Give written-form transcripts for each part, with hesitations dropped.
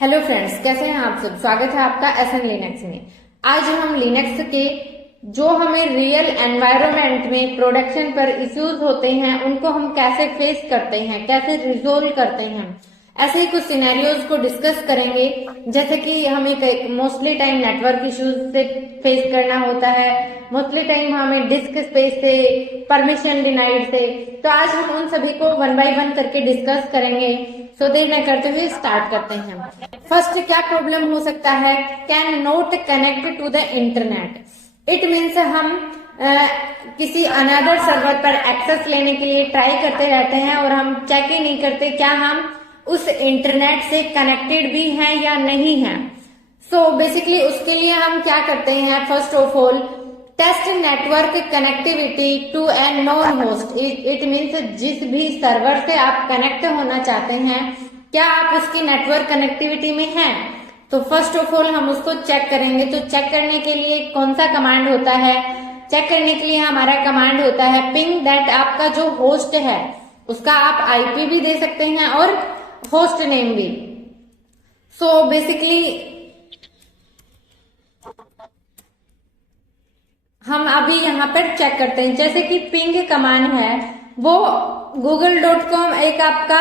Hello friends, कैसे हैं आप सब। स्वागत है आपका एसएन लिनक्स में। आज हम लिनक्स के जो हमें रियल एनवायरनमेंट में प्रोडक्शन पर इश्यूज होते हैं उनको हम कैसे फेस करते हैं, कैसे रिजोल्व करते हैं, ऐसे ही कुछ सिनेरियोज को डिस्कस करेंगे। जैसे कि हमें मोस्टली टाइम नेटवर्क इश्यूज से फेस करना होता है, मोस्टली टाइम हमें डिस्क स्पेस से, परमिशन डिनाइड से। तो आज हम उन सभी को वन बाय वन करके डिस्कस करेंगे। सो देर न करते हुए स्टार्ट करते हैं। फर्स्ट, क्या प्रॉब्लम हो सकता है? Can not connect to the internet. It means हम किसी अनदर सर्वर पर एक्सेस लेने के लिए ट्राई करते रहते हैं और हम चेक ही नहीं करते क्या हम उस इंटरनेट से कनेक्टेड भी हैं या नहीं हैं। सो बेसिकली उसके लिए हम क्या करते हैं? First of all, test network connectivity to a known host. It means जिस भी सर्वर से आप कनेक्ट होना चाहते हैं, क्या आप उसकी नेटवर्क कनेक्टिविटी में हैं? तो फर्स्ट ऑफ ऑल हम उसको चेक करेंगे। तो चेक करने के लिए कौन सा कमांड होता है? चेक करने के लिए हमारा कमांड होता है पिंग दैट। आपका जो होस्ट है उसका आप आईपी भी दे सकते हैं और होस्ट नेम भी। सो बेसिकली हम अभी यहाँ पर चेक करते हैं। जैसे कि पिंग कमांड है वो google.com एक आपका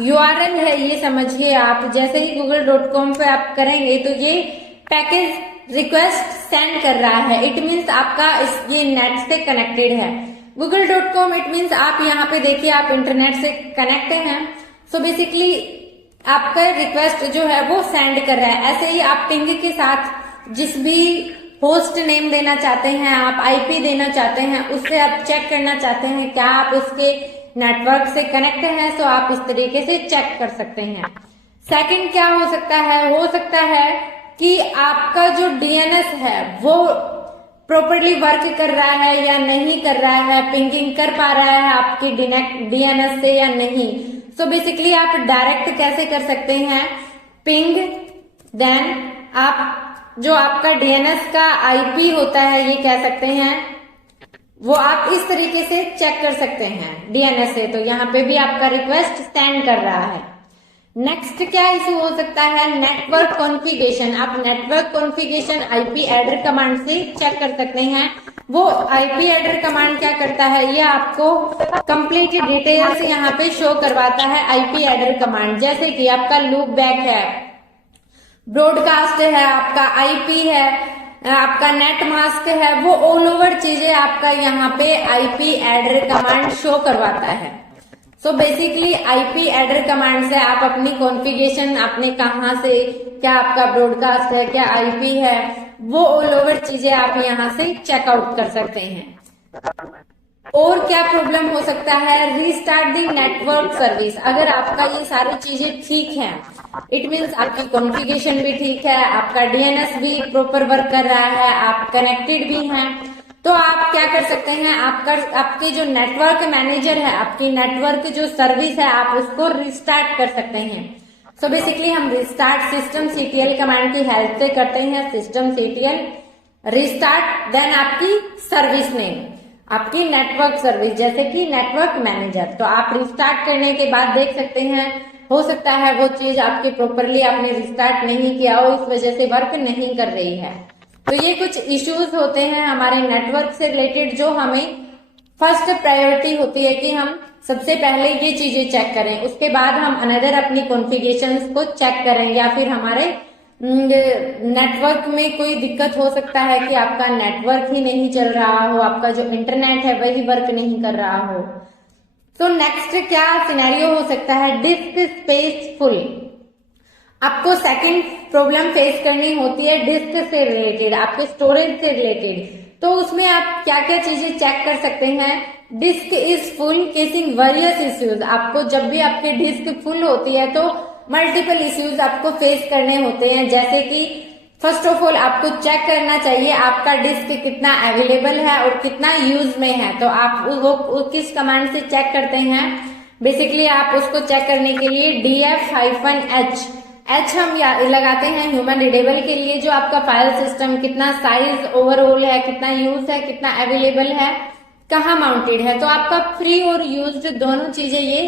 URL है, ये समझिए आप। जैसे ही google.com पे आप करेंगे तो ये पैकेज रिक्वेस्ट सेंड कर रहा है। इट मीन्स आपका ये नेट से कनेक्टेड है। google.com इट मीन्स आप यहाँ पे देखिए आप इंटरनेट से कनेक्ट हैं। सो बेसिकली आपका रिक्वेस्ट जो है वो सेंड कर रहा है। ऐसे ही आप पिंग के साथ जिस भी होस्ट नेम देना चाहते हैं, आप आईपी देना चाहते हैं, उससे आप चेक करना चाहते हैं क्या आप उसके नेटवर्क से कनेक्ट हैं, तो आप इस तरीके से चेक कर सकते हैं। सेकंड क्या हो सकता है? हो सकता है कि आपका जो डीएनएस है वो प्रॉपरली वर्क कर रहा है या नहीं कर रहा है, पिंगिंग कर पा रहा है आपकी डीएनएस से या नहीं। सो बेसिकली आप डायरेक्ट कैसे कर सकते हैं? पिंग देन आप जो आपका डीएनएस का आईपी होता है, ये कह सकते हैं, वो आप इस तरीके से चेक कर सकते हैं डीएनएस से। तो यहाँ पे भी आपका रिक्वेस्ट सेंड कर रहा है। नेक्स्ट क्या इशू हो सकता है? Network configuration. आप network configuration IP addr command से चेक कर सकते हैं। वो आईपी एडर कमांड क्या करता है? ये आपको कंप्लीट डिटेल्स यहाँ पे शो करवाता है आईपी एडर कमांड। जैसे कि आपका लूप बैक है, ब्रॉडकास्ट है, आपका आईपी है, आपका नेट मास्क है, वो ऑल ओवर चीजें आपका यहाँ पे आईपी एडर कमांड शो करवाता है। So basically IP addr command से आप अपनी कॉन्फ़िगरेशन, आपने कहाँ से, क्या आपका ब्रॉडकास्ट है, क्या आईपी है, वो ऑल ओवर चीजें आप यहाँ से चेकआउट कर सकते हैं। और क्या प्रॉब्लम हो सकता है? रीस्टार्ट दी नेटवर्क सर्विस। अगर आपका ये सारी चीजें ठीक हैं, इट मीन्स आपकी कॉन्फ़िगरेशन भी ठीक है, आपका डीएनएस भी प्रॉपर वर्क कर रहा है, आप कनेक्टेड भी हैं, तो आप क्या कर सकते हैं? आपके जो नेटवर्क मैनेजर है, आपकी नेटवर्क जो सर्विस है, आप उसको रिस्टार्ट कर सकते हैं। सो बेसिकली हम रिस्टार्ट सिस्टम सीटीएल कमांड की हेल्प से करते हैं। सिस्टम सीटीएल रिस्टार्ट देन आपकी सर्विस नेम, आपकी नेटवर्क सर्विस, जैसे कि नेटवर्क मैनेजर। तो आप रिस्टार्ट करने के बाद देख सकते हैं, हो सकता है वो चीज आपके प्रॉपरली आपने रिस्टार्ट नहीं किया हो, इस वजह से वर्क नहीं कर रही है। तो ये कुछ इश्यूज होते हैं हमारे नेटवर्क से रिलेटेड, जो हमें फर्स्ट प्रायोरिटी होती है कि हम सबसे पहले ये चीजें चेक करें, उसके बाद हम अनदर अपनी कॉन्फ़िगरेशंस को चेक करें। या फिर हमारे नेटवर्क में कोई दिक्कत हो सकता है कि आपका नेटवर्क ही नहीं चल रहा हो, आपका जो इंटरनेट है वही वर्क नहीं कर रहा हो। तो नेक्स्ट क्या सिनेरियो हो सकता है? Disc space full. आपको सेकंड प्रॉब्लम फेस करनी होती है डिस्क से रिलेटेड, आपके स्टोरेज से रिलेटेड। तो उसमें आप क्या क्या चीजें चेक कर सकते हैं? Disk is full causing various issues. आपको जब भी आपकी डिस्क फुल होती है तो मल्टीपल इश्यूज आपको फेस करने होते हैं। जैसे कि फर्स्ट ऑफ ऑल आपको चेक करना चाहिए आपका डिस्क कितना अवेलेबल है और कितना यूज में है। तो आप वो किस कमांड से चेक करते हैं? बेसिकली आप उसको चेक करने के लिए df-h हम लगाते हैं ह्यूमन रीडेबल के लिए। जो आपका फाइल सिस्टम कितना साइज ओवरऑल है, कितना यूज है, कितना अवेलेबल है, कहाँ माउंटेड है। तो आपका फ्री और यूज्ड दोनों चीजें ये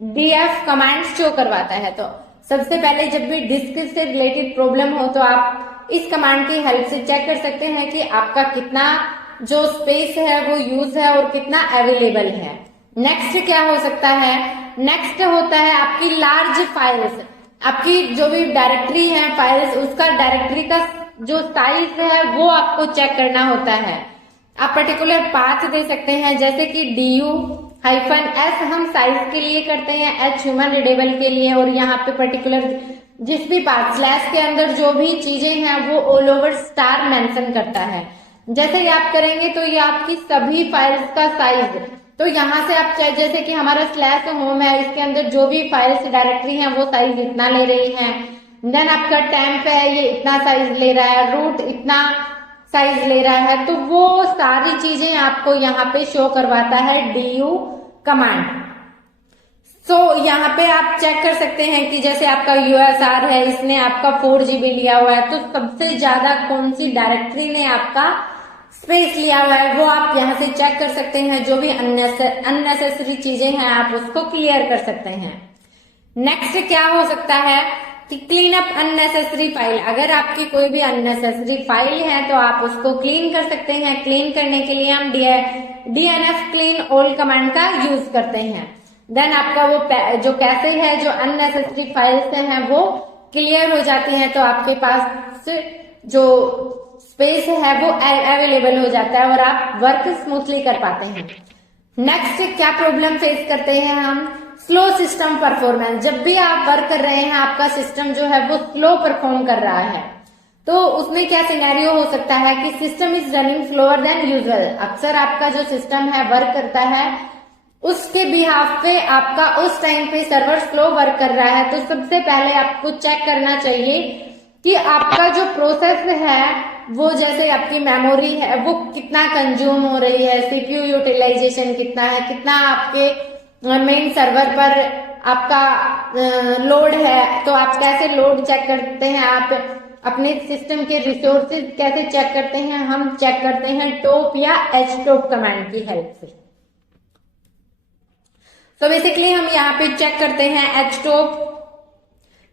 df कमांड शो करवाता है। तो सबसे पहले जब भी डिस्क से रिलेटेड प्रॉब्लम हो तो आप इस कमांड की हेल्प से चेक कर सकते हैं कि आपका कितना जो स्पेस है वो यूज है और कितना अवेलेबल है। नेक्स्ट क्या हो सकता है, नेक्स्ट होता है आपकी लार्ज फाइल्स, आपकी जो भी डायरेक्टरी है फाइल्स, उसका डायरेक्टरी का जो साइज है वो आपको चेक करना होता है। आप पर्टिकुलर पाथ दे सकते हैं, जैसे कि DU-S हम साइज के लिए करते हैं, H ह्यूमन रीडेबल के लिए, और यहाँ पे पर्टिकुलर जिस भी पाथ स्लैश के अंदर जो भी चीजें हैं वो ऑल ओवर स्टार मेंशन करता है। जैसे ही आप करेंगे तो ये आपकी सभी फाइल्स का साइज, तो यहाँ से आप जैसे कि हमारा स्लैश होम है, इसके अंदर जो भी फाइल्स डायरेक्टरी है वो साइज इतना ले रही है। देन आपका टेम्प है, ये इतना साइज ले रहा है, रूट इतना साइज ले रहा है, तो वो सारी चीजें आपको यहाँ पे शो करवाता है DU कमांड। सो यहाँ पे आप चेक कर सकते हैं कि जैसे आपका USR है, इसने आपका 4 GB लिया हुआ है, तो सबसे ज्यादा कौन सी डायरेक्टरी ने आपका स्पेस लिया हुआ है वो आप यहाँ से चेक कर सकते हैं। जो भी अननेसेसरी चीजें हैं आप उसको क्लियर कर सकते हैं। नेक्स्ट क्या हो सकता है कि क्लीन अप अननेसेसरी फाइल। अगर आपकी कोई भी अननेसेसरी फाइल है तो आप उसको क्लीन कर सकते हैं। क्लीन करने के लिए हम DNF क्लीन ऑल कमांड का यूज करते हैं। देन आपका वो जो कैसे है, जो अननेसेसरी फाइल्स हैं वो क्लियर हो जाती हैं, तो आपके पास जो स्पेस है वो अवेलेबल हो जाता है और आप वर्क स्मूथली कर पाते हैं। नेक्स्ट क्या प्रॉब्लम फेस करते हैं हम, स्लो सिस्टम परफॉर्मेंस। जब भी आप वर्क कर रहे हैं आपका सिस्टम जो है वो स्लो परफॉर्म कर रहा है, तो उसमें क्या सिनेरियो हो सकता है कि system is running slower than usual. अक्सर आपका जो सिस्टम है वर्क करता है, उसके बिहाफ पे आपका उस टाइम पे सर्वर स्लो वर्क कर रहा है, तो सबसे पहले आपको चेक करना चाहिए कि आपका जो प्रोसेस है वो, जैसे आपकी मेमोरी है वो कितना कंज्यूम हो रही है, CPU यूटिलाइजेशन कितना है, कितना आपके मेन सर्वर पर आपका लोड है। तो आप कैसे लोड चेक करते हैं, आप अपने सिस्टम के रिसोर्सेज कैसे चेक करते हैं, हम चेक करते हैं टॉप या htop कमांड की हेल्प से। तो बेसिकली हम यहाँ पे चेक करते हैं htop,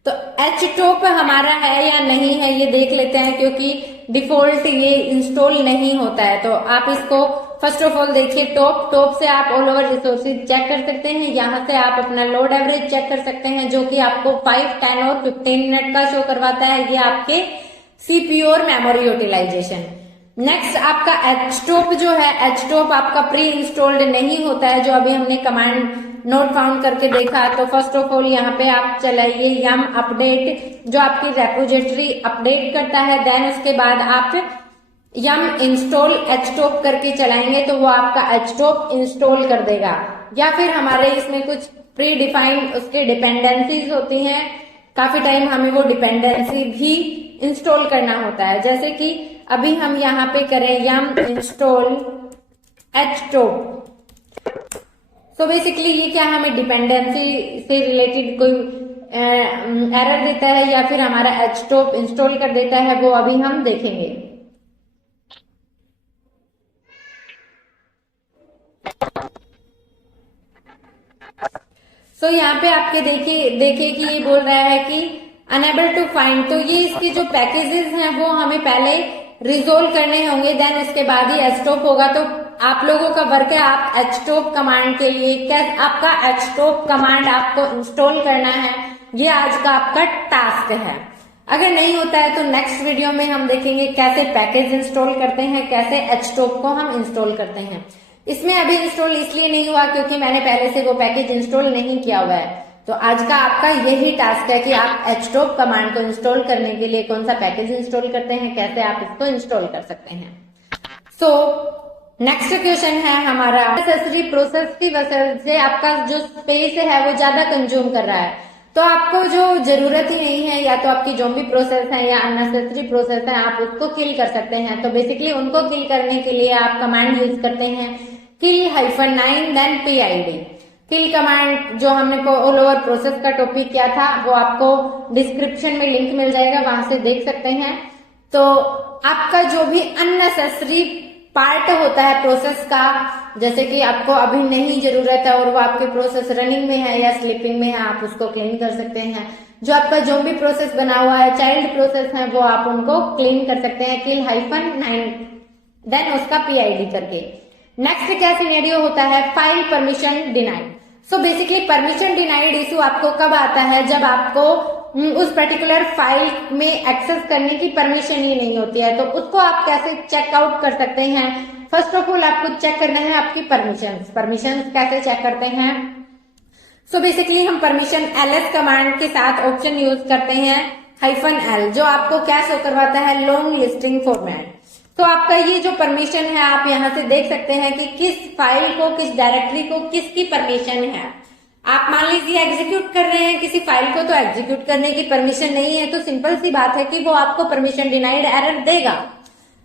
तो htop हमारा है या नहीं है ये देख लेते हैं, क्योंकि डिफॉल्ट ये इंस्टॉल नहीं होता है। तो आप इसको फर्स्ट ऑफ ऑल देखिए, टॉप से आप ऑल ओवर रिसोर्सेज चेक कर सकते हैं। यहाँ से आप अपना लोड एवरेज चेक कर सकते हैं, जो कि आपको 5, 10 और 15 मिनट का शो करवाता है। ये आपके CPU और मेमोरी यूटिलाइजेशन। नेक्स्ट आपका htop जो है, htop आपका प्री इंस्टॉल्ड नहीं होता है, जो अभी हमने कमांड नोट फाउंड करके देखा। तो फर्स्ट ऑफ ऑल यहाँ पे आप चलाइए yum अपडेट, जो आपकी रेपोजिटरी अपडेट करता है। देन उसके बाद आप yum इंस्टॉल htop करके चलाएंगे तो वो आपका htop इंस्टॉल कर देगा। या फिर हमारे इसमें कुछ प्री डिफाइंड उसके डिपेंडेंसीज होती हैं, काफी टाइम हमें वो डिपेंडेंसी भी इंस्टॉल करना होता है। जैसे कि अभी हम यहाँ पे करें yum इंस्टॉल htop, तो बेसिकली ये क्या हमें डिपेंडेंसी से रिलेटेड कोई एरर देता है या फिर हमारा htop इंस्टॉल कर देता है, वो अभी हम देखेंगे। सो यहाँ पे आपके देखिए कि ये बोल रहा है कि अनेबल टू फाइंड, तो ये इसके जो पैकेजेस हैं वो हमें पहले रिजोल्व करने होंगे, देन उसके बाद ही htop होगा। तो आप लोगों का वर्क है, आप htop कमांड के लिए कैसे आपका htop कमांड आपको इंस्टॉल करना है, ये आज का आपका टास्क है। अगर नहीं होता है तो नेक्स्ट वीडियो में हम देखेंगे कैसे पैकेज इंस्टॉल करते हैं, कैसे htop को हम इंस्टॉल करते हैं। इसमें अभी इंस्टॉल इसलिए नहीं हुआ क्योंकि मैंने पहले से वो पैकेज इंस्टॉल नहीं किया हुआ है। तो आज का आपका यही टास्क है कि आप htop कमांड को इंस्टॉल करने के लिए कौन सा पैकेज इंस्टॉल करते हैं, कैसे आप इसको इंस्टॉल कर सकते हैं। सो नेक्स्ट क्वेश्चन है हमारा, अननेसेसरी प्रोसेस की वजह से आपका जो स्पेस है वो ज्यादा कंज्यूम कर रहा है, तो आपको जो जरूरत ही नहीं है, या तो आपकी जो भी प्रोसेस है या अननेसेसरी प्रोसेस है, आप उसको किल कर सकते हैं। तो बेसिकली उनको किल करने के लिए आप कमांड यूज करते हैं kill-9 देन PID। किल कमांड जो हमने ऑल ओवर प्रोसेस का टॉपिक किया था वो आपको डिस्क्रिप्शन में लिंक मिल जाएगा, वहां से देख सकते हैं। तो आपका जो भी अननेसेसरी पार्ट होता है प्रोसेस का, जैसे कि आपको अभी नहीं जरूरत है और वो आपके प्रोसेस रनिंग में है या स्लीपिंग में है, आप उसको क्लीन कर सकते हैं। जो आपका ज़ॉम्बी प्रोसेस बना हुआ है, चाइल्ड प्रोसेस है, वो आप उनको क्लीन कर सकते हैं किल -9 देन उसका PID करके। नेक्स्ट क्या सिनेरियो होता है, file permission denied. So basically permission denied issue आपको कब आता है, जब आपको उस पर्टिकुलर फाइल में एक्सेस करने की परमिशन ही नहीं होती है। तो उसको आप कैसे चेकआउट कर सकते हैं? फर्स्ट ऑफ ऑल आपको चेक करना है आपकी परमिशंस कैसे चेक करते हैं? सो बेसिकली हम परमिशन ls कमांड के साथ ऑप्शन यूज करते हैं -l, जो आपको क्या शो करवाता है, लॉन्ग लिस्टिंग फॉर्मेट। तो आपका ये जो परमिशन है आप यहाँ से देख सकते हैं कि किस फाइल को, किस डायरेक्टरी को किसकी परमिशन है। आप मान लीजिए एग्जीक्यूट कर रहे हैं किसी फाइल को, तो एग्जीक्यूट करने की परमिशन नहीं है, तो सिंपल सी बात है कि वो आपको परमिशन डिनाइड एरर देगा।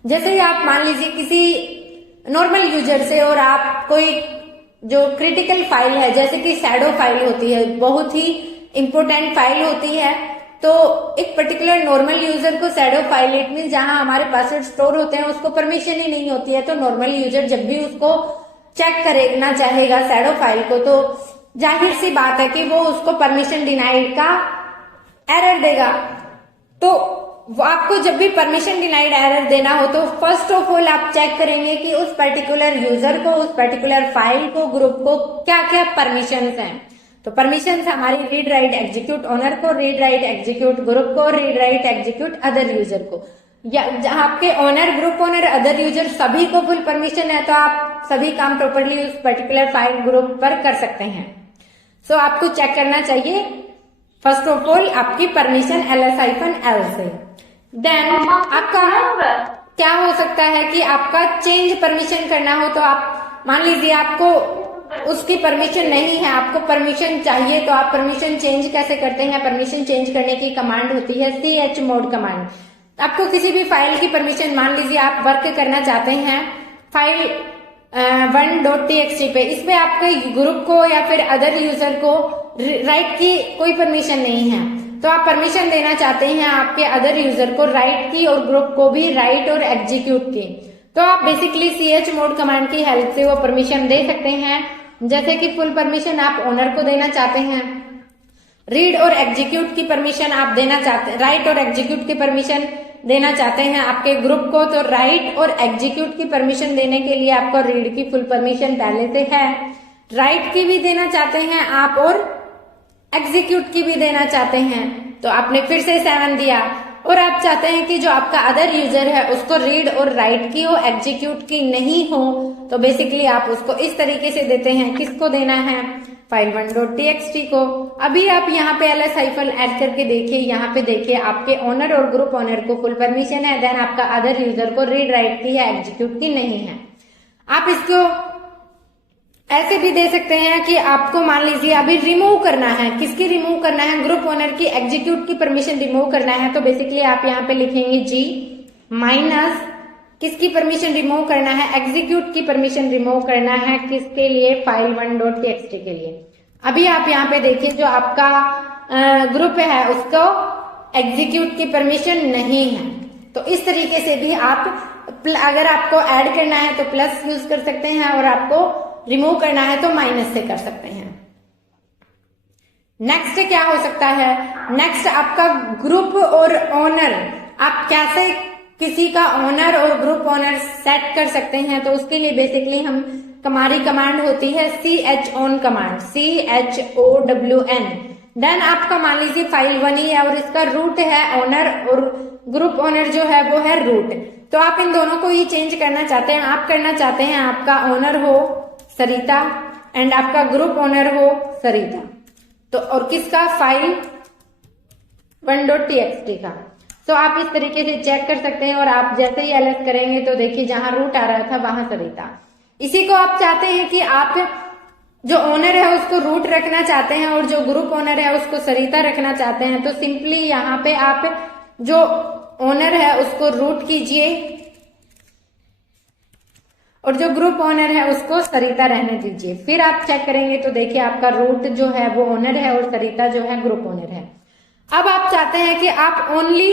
जैसे ही आप मान लीजिए किसी नॉर्मल यूजर से और आप कोई जो क्रिटिकल फाइल है, जैसे कि शैडो फाइल होती है, बहुत ही इंपोर्टेंट फाइल होती है, तो एक पर्टिकुलर नॉर्मल यूजर को शैडो फाइल, इट मीन जहां हमारे पासवर्ड स्टोर होते हैं, उसको परमिशन ही नहीं होती है। तो नॉर्मल यूजर जब भी उसको चेक करना चाहेगा शैडो फाइल को, तो जाहिर सी बात है कि वो उसको परमिशन डिनाइड का एरर देगा। तो वो आपको जब भी परमिशन डिनाइड एरर देना हो तो फर्स्ट ऑफ ऑल आप चेक करेंगे कि उस पर्टिकुलर यूजर को, उस पर्टिकुलर फाइल को, ग्रुप को क्या क्या परमिशंस हैं। तो परमिशंस हमारी रीड राइट एग्जीक्यूट ओनर को, रीड राइट एग्जीक्यूट ग्रुप को, read write execute other user को। या जहां आपके owner, group owner, other user सभी को फुल परमिशन है, तो आप सभी काम प्रॉपरली उस पर्टिकुलर फाइल ग्रुप पर कर सकते हैं। सो आपको चेक करना चाहिए फर्स्ट ऑफ ऑल आपकी परमिशन ls-l से। देन आपका क्या हो सकता है कि आपका चेंज परमिशन करना हो, तो आप मान लीजिए आपको उसकी परमिशन नहीं है, आपको परमिशन चाहिए, तो आप परमिशन चेंज कैसे करते हैं? परमिशन चेंज करने की कमांड होती है chmod कमांड। आपको किसी भी फाइल की परमिशन, मान लीजिए आप वर्क करना चाहते हैं फाइल 1.txt पे, इसमें आपके ग्रुप को या फिर अदर यूजर को राइट की कोई परमिशन नहीं है, तो आप परमिशन देना चाहते हैं आपके अदर यूजर को राइट की और ग्रुप को भी राइट और एग्जीक्यूट की, तो आप बेसिकली chmod कमांड की हेल्प से वो परमिशन दे सकते हैं। जैसे कि फुल परमिशन आप ओनर को देना चाहते हैं, रीड और एग्जीक्यूट की परमिशन आप देना चाहते हैं, राइट और एग्जीक्यूट की परमिशन देना चाहते हैं आपके ग्रुप को, तो राइट और एग्जीक्यूट की परमिशन देने के लिए आपको रीड की फुल परमिशन पहले से है, राइट की भी देना चाहते हैं आप और एग्जीक्यूट की भी देना चाहते हैं, तो आपने फिर से 7 दिया। और आप चाहते हैं कि जो आपका अदर यूजर है उसको रीड और राइट की हो, एग्जीक्यूट की नहीं हो, तो बेसिकली आप उसको इस तरीके से देते हैं। किसको देना है? फाइल 1.txt को। अभी आप यहाँ पे ls ऐड करके देखिए, यहाँ पे देखिए आपके ओनर और ग्रुप ओनर को फुल परमिशन है, देन आपका अदर यूजर को रीड राइट की है, एग्जीक्यूट की नहीं है। आप इसको ऐसे भी दे सकते हैं कि आपको मान लीजिए अभी रिमूव करना है, किसकी रिमूव करना है? ग्रुप ओनर की एग्जीक्यूट की परमिशन रिमूव करना है, तो बेसिकली आप यहाँ पे लिखेंगे g- किसकी परमिशन रिमूव करना है? एग्जीक्यूट की परमिशन रिमूव करना है, किसके लिए? फाइल 1.txt के लिए। अभी आप यहाँ पे देखिए जो आपका ग्रुप है उसको एग्जीक्यूट की परमिशन नहीं है, तो इस तरीके से भी आप अगर आपको ऐड करना है तो प्लस यूज कर सकते हैं और आपको रिमूव करना है तो माइनस से कर सकते हैं। नेक्स्ट क्या हो सकता है? नेक्स्ट आपका ग्रुप और ओनर, आप कैसे किसी का ओनर और ग्रुप ओनर सेट कर सकते हैं? तो उसके लिए बेसिकली हमारी कमांड होती है chown कमांड, CHOWN। देन आपका मान लीजिए फाइल 1 ही है और इसका रूट है ओनर और ग्रुप ओनर जो है वो है रूट, तो आप इन दोनों को ही चेंज करना चाहते हैं। आप करना चाहते हैं आपका ओनर हो सरिता एंड आपका ग्रुप ओनर हो सरिता, तो और किसका? फाइल 1.txt का। तो आप इस तरीके से चेक कर सकते हैं और आप जैसे ही ls करेंगे तो देखिए जहां रूट आ रहा था वहां सरिता। इसी को आप चाहते हैं कि आप जो ओनर है उसको रूट रखना चाहते हैं और जो ग्रुप ओनर है उसको सरिता रखना चाहते हैं, तो सिंपली यहाँ पे आप जो ओनर है उसको रूट कीजिए और जो ग्रुप ओनर है उसको सरिता रहने दीजिए। फिर आप चेक करेंगे तो देखिए आपका रूट जो है वो ओनर है और सरिता जो है ग्रुप ओनर है। अब आप चाहते हैं कि आप ओनली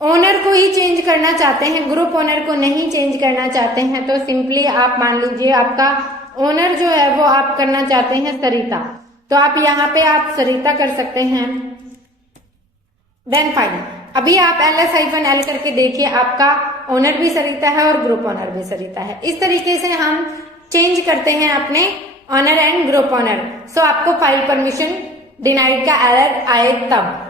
ओनर को ही चेंज करना चाहते हैं, ग्रुप ओनर को नहीं चेंज करना चाहते हैं, तो सिंपली आप मान लीजिए आपका ओनर जो है वो आप करना चाहते हैं सरिता, तो आप यहाँ पे आप सरिता कर सकते हैं। Then file. अभी आप LS-L करके देखिए, आपका ओनर भी सरिता है और ग्रुप ओनर भी सरिता है। इस तरीके से हम चेंज करते हैं अपने ओनर एंड ग्रुप ओनर। सो आपको फाइल परमिशन डिनाइड का एरर आए तब।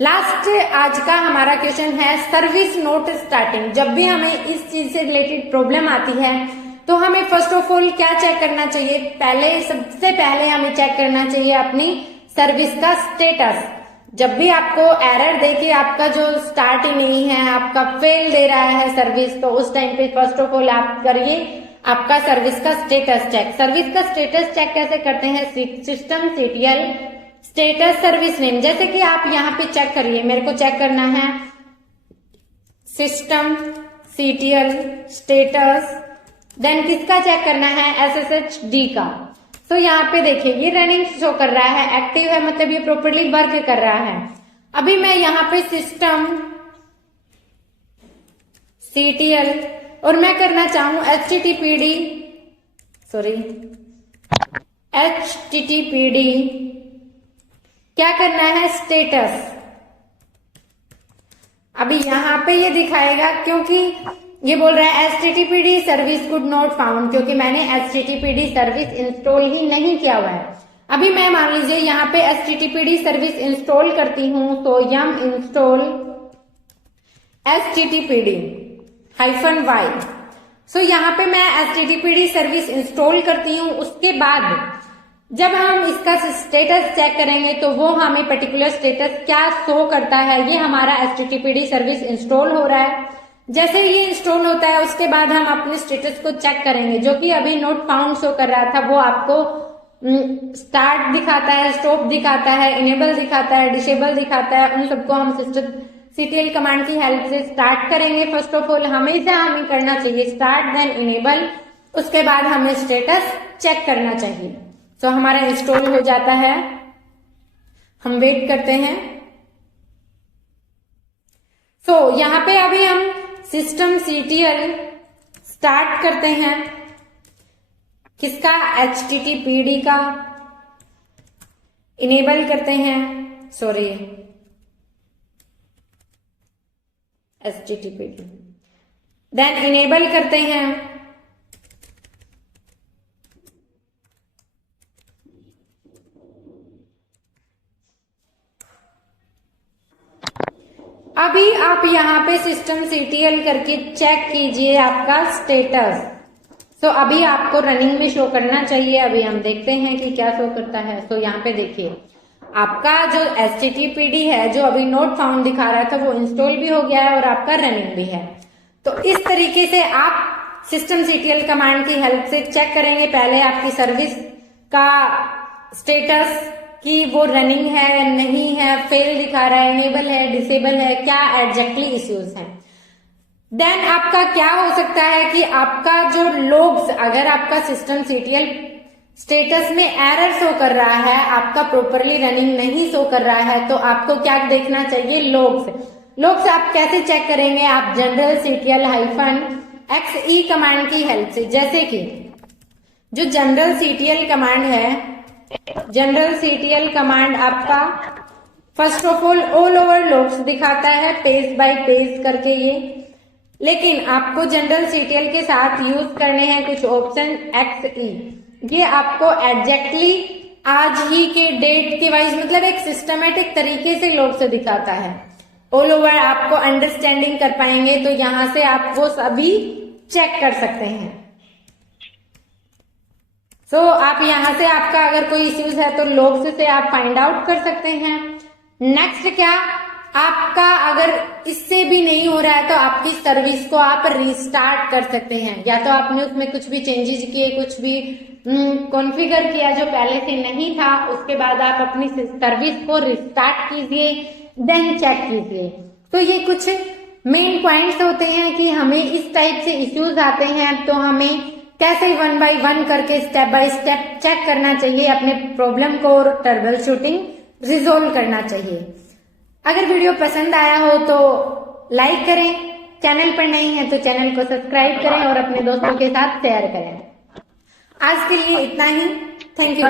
लास्ट आज का हमारा क्वेश्चन है सर्विस नोट स्टार्टिंग। जब भी हमें इस चीज से रिलेटेड प्रॉब्लम आती है तो हमें फर्स्ट ऑफ ऑल क्या चेक करना चाहिए? सबसे पहले हमें चेक करना चाहिए अपनी सर्विस का स्टेटस। जब भी आपको एरर देके आपका जो स्टार्ट ही नहीं है, आपका फेल दे रहा है सर्विस, तो उस टाइम पे फर्स्ट ऑफ ऑल आप करिए आपका सर्विस का स्टेटस चेक। सर्विस का स्टेटस चेक कैसे करते हैं? System CTL status service name. जैसे कि आप यहाँ पे चेक करिए, मेरे को चेक करना है सिस्टम CTL स्टेटस, देन किसका चेक करना है? SSHD का। तो यहाँ पे देखिए ये रनिंग शो कर रहा है, एक्टिव है, मतलब ये प्रॉपरली वर्क कर रहा है। अभी मैं यहाँ पे सिस्टम CTL और मैं करना चाहूं HTTPD क्या करना है? स्टेटस। अभी यहाँ पे ये दिखाएगा क्योंकि ये बोल रहा है HTTPD service could not found, क्योंकि मैंने HTTPD सर्विस इंस्टॉल ही नहीं किया हुआ है। अभी मैं मान लीजिए यहाँ पे HTTPD सर्विस इंस्टॉल करती हूं, तो yum इंस्टॉल HTTPD-y। सो यहाँ पे मैं HTTPD सर्विस इंस्टॉल करती हूँ। उसके बाद जब हम इसका स्टेटस चेक करेंगे तो वो हमें पर्टिकुलर स्टेटस क्या शो करता है, ये हमारा HTTPD सर्विस इंस्टॉल हो रहा है। जैसे ये इंस्टॉल होता है उसके बाद हम अपने स्टेटस को चेक करेंगे। जो कि अभी नोट फाउंड शो कर रहा था वो आपको स्टार्ट दिखाता है, स्टॉप दिखाता है, इनेबल दिखाता है, डिसेबल दिखाता है। उन सबको हम सिस्टम CTL कमांड की हेल्प से स्टार्ट करेंगे। फर्स्ट ऑफ ऑल हमेशा हमें करना चाहिए स्टार्ट देन इनेबल, उसके बाद हमें स्टेटस चेक करना चाहिए। तो हमारा इंस्टॉल हो जाता है, हम वेट करते हैं। सो यहाँ पे अभी हम सिस्टम CTL स्टार्ट करते हैं, किसका? HTTPD का। इनेबल करते हैं, HTTPD, देन इनेबल करते हैं। अभी आप यहाँ पे सिस्टम CTL करके चेक कीजिए आपका स्टेटस। तो अभी आपको रनिंग में शो करना चाहिए। अभी हम देखते हैं कि क्या शो करता है। तो यहाँ पे देखिए आपका जो HTTPD है जो अभी नोट फाउंड दिखा रहा था वो इंस्टॉल भी हो गया है और आपका रनिंग भी है। तो इस तरीके से आप सिस्टम CTL कमांड की हेल्प से चेक करेंगे पहले आपकी सर्विस का स्टेटस कि वो रनिंग है नहीं है, फेल दिखा रहा है, इनेबल है, डिसेबल है, क्या एग्जैक्टली इश्यूज हैं। देन आपका क्या हो सकता है कि आपका जो लोग्स, अगर आपका सिस्टम CTL स्टेटस में एरर शो कर रहा है, आपका प्रॉपरली रनिंग नहीं शो कर रहा है, तो आपको क्या देखना चाहिए? लोग्स आप कैसे चेक करेंगे? आप जनरल CTL-XE कमांड की हेल्प से। जैसे कि जो जनरल CTL कमांड है, जनरल CTL कमांड आपका first of all over logs दिखाता है पेज बाय पेज करके ये, लेकिन आपको जनरल CTL के साथ यूज करने हैं कुछ ऑप्शन XE। ये आपको एग्जैक्टली आज ही के डेट के वाइज, मतलब एक सिस्टमेटिक तरीके से लोग से दिखाता है। ऑल ओवर आपको अंडरस्टैंडिंग कर पाएंगे, तो यहां से आप वो सभी चेक कर सकते हैं। तो आप यहां से आपका अगर कोई इश्यूज है तो लोग्स से आप फाइंड आउट कर सकते हैं। नेक्स्ट क्या, आपका अगर इससे भी नहीं हो रहा है तो आपकी सर्विस को आप रिस्टार्ट कर सकते हैं। या तो आपने उसमें कुछ भी चेंजेस किए, कुछ भी कॉन्फ़िगर किया जो पहले से नहीं था, उसके बाद आप अपनी सर्विस को रिस्टार्ट कीजिए, देन चेक कीजिए। तो ये कुछ मेन पॉइंट्स होते हैं कि हमें इस टाइप से इश्यूज आते हैं तो हमें कैसे 1 बाय 1 करके स्टेप बाय स्टेप चेक करना चाहिए, अपने प्रॉब्लम को और ट्रबल शूटिंग रिजोल्व करना चाहिए। अगर वीडियो पसंद आया हो तो लाइक करें, चैनल पर नहीं है तो चैनल को सब्सक्राइब करें और अपने दोस्तों के साथ शेयर करें। आज के लिए इतना ही। Thank you.